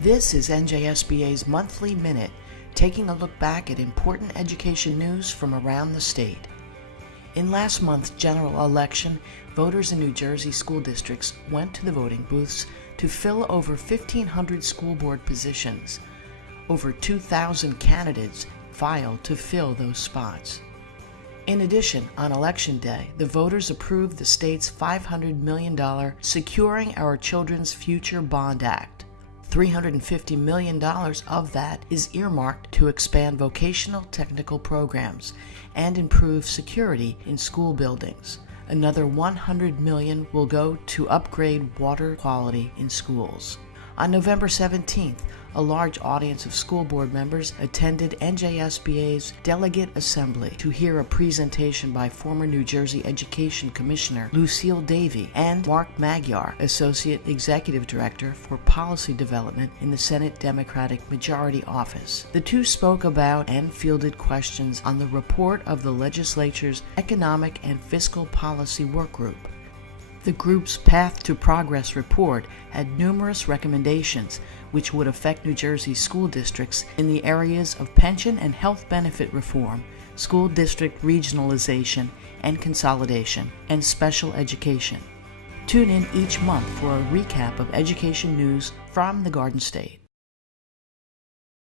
This is NJSBA's Monthly Minute, taking a look back at important education news from around the state. In last month's general election, voters in New Jersey school districts went to the voting booths to fill over 1,500 school board positions. Over 2,000 candidates filed to fill those spots. In addition, on Election Day, the voters approved the state's $500 million Securing Our Children's Future Bond Act. $350 million of that is earmarked to expand vocational technical programs and improve security in school buildings. Another $100 million will go to upgrade water quality in schools. On November 17th, a large audience of school board members attended NJSBA's Delegate Assembly to hear a presentation by former New Jersey Education Commissioner Lucille Davey and Mark Magyar, Associate Executive Director for Policy Development in the Senate Democratic Majority Office. The two spoke about and fielded questions on the report of the legislature's Economic and Fiscal Policy Work Group. The group's Path to Progress report had numerous recommendations which would affect New Jersey school districts in the areas of pension and health benefit reform, school district regionalization and consolidation, and special education. Tune in each month for a recap of education news from the Garden State.